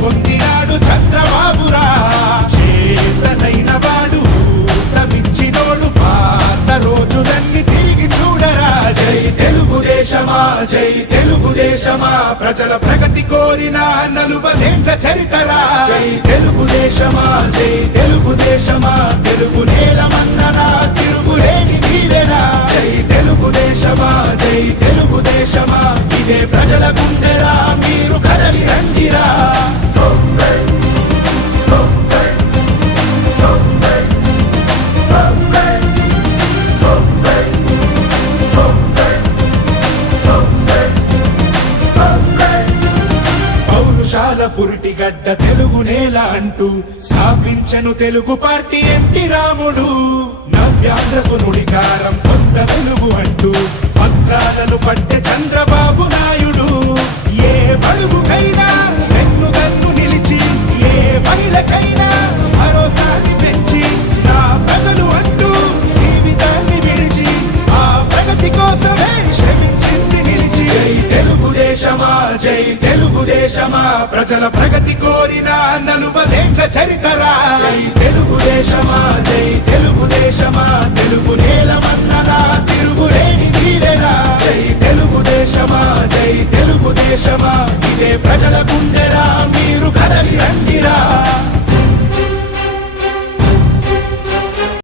పొందినాడు చంద్రబాబురా. చేతనైన వాడు తమించినోడు పాత రోజులన్నీ తిరిగి చూడరా. జై తెలుగుదేశమా, జై తెలుగుదేశమా, ప్రజల ప్రగతి కోరిన 40 చరితరా. జై తెలుగుదేశమా, జై తెలుగుదేశమా, తెలుగు నేలమన్ననా తిరుగులేని దీవెనా. జై తెలుగుదేశమా, జై తెలుగుదేశమా, ఇదే ప్రజల గుండెరా, మీరు కదలి రండిరా. పౌరుషాల పురిటిగడ్డ తెలుగు నేల అంటూ స్థాపించను తెలుగు పార్టీ ఎన్టీ రాముడు. నవ్యాంధ్రకు నుడికారం కొత్త వెలుగు అంటూ పగ్గాలను పట్టె చంద్రబాబు నాయుడు. ఏ బడుగుకైనా వెన్నుదన్ను నిలిచి, ఏ మహిళకైనా భరోసాని పెంచి, నా ప్రజలు అంటూ జీవితాన్ని విడిచి ఆ ప్రగతి కోసమే శ్రమించింది నిలిచి. జై తెలుగుదేశమా, జై తెలుగుదేశమా, ప్రజల ప్రగతి కోరిన 40 చరితరా. జై తెలుగుదేశమా, జై తెలుగుదేశమా, తెలుగు